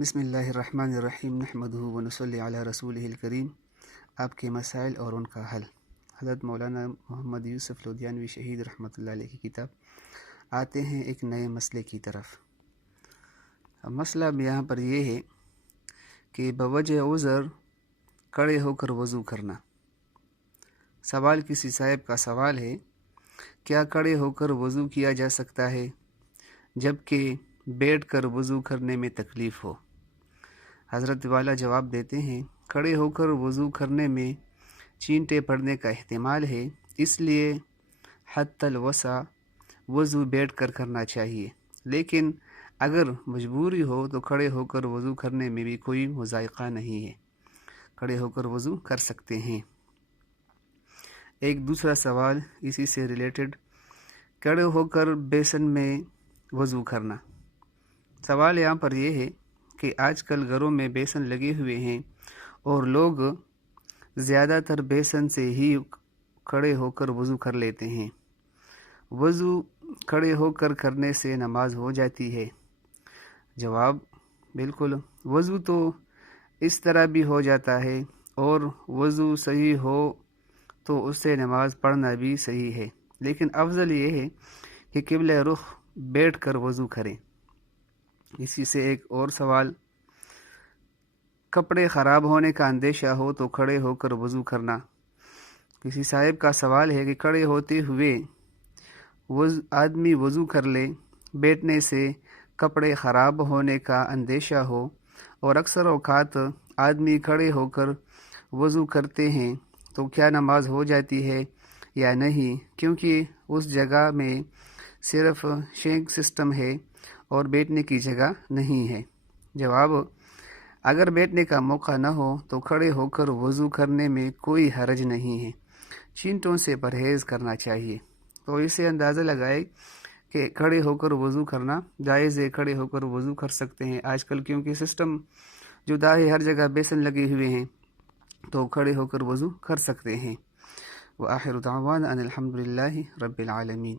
بسم اللہ الرحمن الرحیم نحمدہ ونصلی علی رسولہ الکریم۔ آپ کے مسائل اور ان کا حل، حضرت مولانا محمد یوسف لدھیانوی شہید رحمۃ اللہ علیہ کی کتاب۔ آتے ہیں ایک نئے مسئلے کی طرف۔ مسئلہ یہاں پر یہ ہے کہ بوجہ عذر کھڑے ہو کر وضو کرنا۔ سوال کسی صاحب کا سوال ہے، کیا کھڑے ہو کر وضو کیا جا سکتا ہے جبکہ بیٹھ کر وضو کرنے میں تکلیف ہو؟ حضرت والا جواب دیتے ہیں، کھڑے ہو کر وضو کرنے میں چینٹے پڑنے کا احتمال ہے، اس لیے حتی الوسع وضو بیٹھ کر کرنا چاہیے، لیکن اگر مجبوری ہو تو کھڑے ہو کر وضو کرنے میں بھی کوئی مضائقہ نہیں ہے، کھڑے ہو کر وضو کر سکتے ہیں۔ ایک دوسرا سوال اسی سے ریلیٹڈ، کھڑے ہو کر بیسن میں وضو کرنا۔ سوال یہاں پر یہ ہے کہ آج کل گھروں میں بیسن لگے ہوئے ہیں اور لوگ زیادہ تر بیسن سے ہی کھڑے ہو کر وضو کر لیتے ہیں۔ وضو کھڑے ہو کر کرنے سے نماز ہو جاتی ہے؟ جواب، بالکل، وضو تو اس طرح بھی ہو جاتا ہے، اور وضو صحیح ہو تو اس سے نماز پڑھنا بھی صحیح ہے، لیکن افضل یہ ہے کہ قبلہ رخ بیٹھ کر وضو کریں۔ اسی سے ایک اور سوال، کپڑے خراب ہونے کا اندیشہ ہو تو کھڑے ہو کر وضو کرنا۔ کسی صاحب کا سوال ہے کہ کھڑے ہوتے ہوئے آدمی وضو کر لے، بیٹھنے سے کپڑے خراب ہونے کا اندیشہ ہو، اور اکثر اوقات آدمی کھڑے ہو کر وضو کرتے ہیں، تو کیا نماز ہو جاتی ہے یا نہیں؟ کیونکہ اس جگہ میں صرف شینک سسٹم ہے اور بیٹھنے کی جگہ نہیں ہے۔ جواب، اگر بیٹھنے کا موقع نہ ہو تو کھڑے ہو کر وضو کرنے میں کوئی حرج نہیں ہے، چینٹوں سے پرہیز کرنا چاہیے۔ تو اس سے اندازہ لگائے کہ کھڑے ہو کر وضو کرنا جائز ہے، کھڑے ہو کر وضو کر سکتے ہیں۔ آج کل کیونکہ سسٹم جدا ہے، ہر جگہ بیسن لگے ہوئے ہیں، تو کھڑے ہو کر وضو کر سکتے ہیں۔ وآخر دعوانا ان الحمد للہ رب العالمین۔